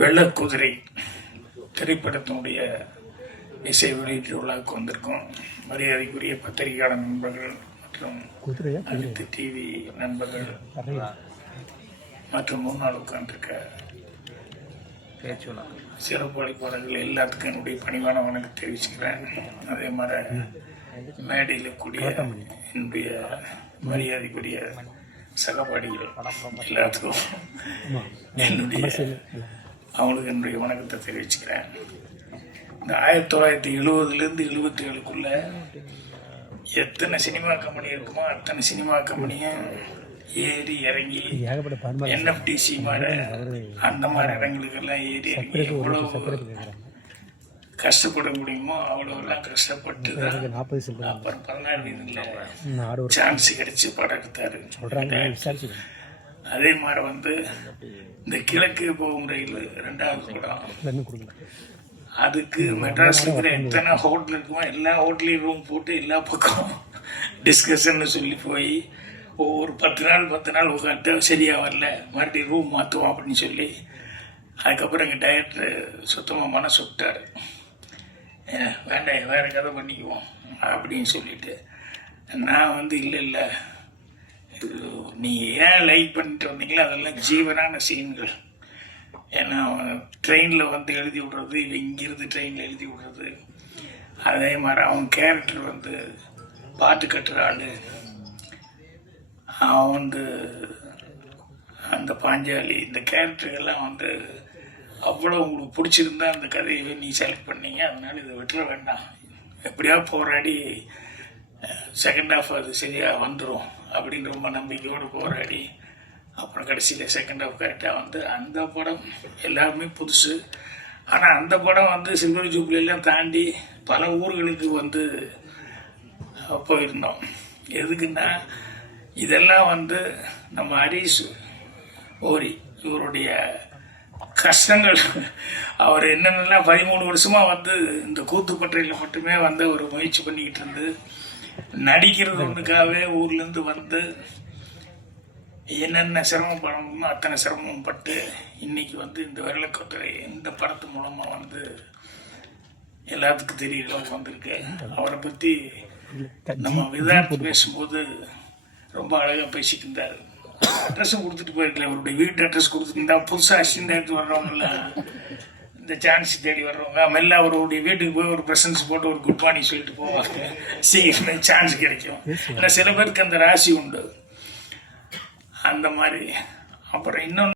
வெள்ளக்குதிரை திரைப்படத்தினுடைய இசை வெளியீட்டு விழாவுக்கு வந்திருக்கோம். மரியாதைக்குரிய பத்திரிகையாளர் நண்பர்கள் மற்றும் அனைத்து டிவி நண்பர்கள் மற்றும் முன்னாள் உட்கார்ந்திருக்க சிறப்பு அழைப்பாளர்கள் எல்லாத்துக்கும் என்னுடைய பணிவான வணக்கம் தெரிவிச்சுக்கிறேன். அதே மாதிரி மேடையில் கூடிய என்னுடைய மரியாதைக்குரிய சகபாடிகள் எல்லாத்துக்கும் என்னுடைய அவங்களுக்கு என்னுடைய வணக்கத்தை தெரிவிச்சுக்கிறேன். இந்த 1970 77க்குள்ள எத்தனை சினிமா கம்பெனி இருக்குமோ அத்தனை சினிமா கம்பெனியும் ஏறி இறங்கி NFDC மாதிரி அந்த மாதிரி இடங்களுக்கெல்லாம் ஏறி இறங்கி எவ்வளவு கஷ்டப்பட முடியுமோ அவ்வளோலாம் கஷ்டப்பட்டு தான் அப்புறம் 16 சான்ஸ் கிடைச்சி படம் எடுத்தாரு. அதே மாதிரி இந்த கிழக்கு போகும் ரயில் 2வது படம், அதுக்கு மெட்ராஸ்ல இருக்கிற எத்தனை ஹோட்டல் இருக்குமோ எல்லா ஹோட்டலையும் ரூம் போட்டு எல்லா பக்கம் டிஸ்கஷன் சொல்லி போய் ஒவ்வொரு 10 நாள் உட்காந்து சரியாக வரல, மறுபடியும் ரூம் மாற்றுவோம் அப்படின்னு சொல்லி அதுக்கப்புறம் எங்கள் டைரக்டர் சுத்தமாக மனசு விட்டார். வேண்டாம் வேறு கதை பண்ணிக்குவோம் அப்படின்னு சொல்லிட்டு நான் இல்லை நீங்கள் ஏன் லைக் பண்ணிட்டு வந்தீங்களோ அதெல்லாம் ஜீவனான சீன்கள். ஏன்னா ட்ரெயினில் எழுதி விடுறது, இல்லை இங்கிருந்து ட்ரெயினில் எழுதி விடுறது, அதே மாதிரி அவன் கேரக்டர் பாட்டு கட்டுற ஆள், அவன் அந்த பாஞ்சாலி, இந்த கேரக்டருக்கெல்லாம் அவ்வளோ உங்களுக்கு பிடிச்சிருந்தா அந்த கதையை நீ செலக்ட் பண்ணீங்க, அதனால இதை விட்டுற வேண்டாம், எப்படியா போராடி செகண்ட் ஹாஃப் அது சரியாக வந்துடும் அப்படின்னு ரொம்ப நம்பிக்கையோடு போராடி அப்புறம் கடைசியில் செகண்ட் ஹாஃப் கரெக்டாக அந்த படம் எல்லாருமே புதுசு. ஆனால் அந்த படம் சில்வர் ஜூப்ளியெல்லாம் தாண்டி பல ஊர்களுக்கு போயிருந்தோம். எதுக்குன்னா இதெல்லாம் நம்ம ஹரிஷ் ஓரி இவருடைய கஷ்டங்கள், அவர் என்னென்னலாம் 13 வருஷமாக இந்த கூத்துப்பற்றையில் மட்டுமே ஒரு முயற்சி பண்ணிக்கிட்டு இருந்து நடிக்கிறது ஒன்றுக்காகவே ஊர்லேருந்து என்னென்ன சிரமப்படணுமோ அத்தனை சிரமம் பட்டு இன்னைக்கு இந்த வெள்ளக்குதிரை இந்த படத்து மூலமாக எல்லாத்துக்கும் தெரியல வந்திருக்கு. அவரை பற்றி நம்ம விதார்த்து பேசும்போது ரொம்ப அழகாக பேசிட்டு இருந்தார். அட்ரஸும் கொடுத்துட்டு போயிருக்கல, அவருடைய வீட்டு அட்ரஸ் கொடுத்துருந்தா புதுசாக அசிஸ்டன்ட் எடுத்து வர்றவங்களாம் இந்த சான்ஸ் தேடி வர்றவங்க மெல்ல அவருடைய வீட்டுக்கு போய் ஒரு ப்ரெசன்ஸ் போட்டு ஒரு குட் மார்னிங் சொல்லிட்டு போவாங்க, சீக்கிரமே சான்ஸ் கிடைக்கும். ஆனால் சில பேருக்கு அந்த ராசி உண்டு அந்த மாதிரி. அப்புறம் இன்னொன்று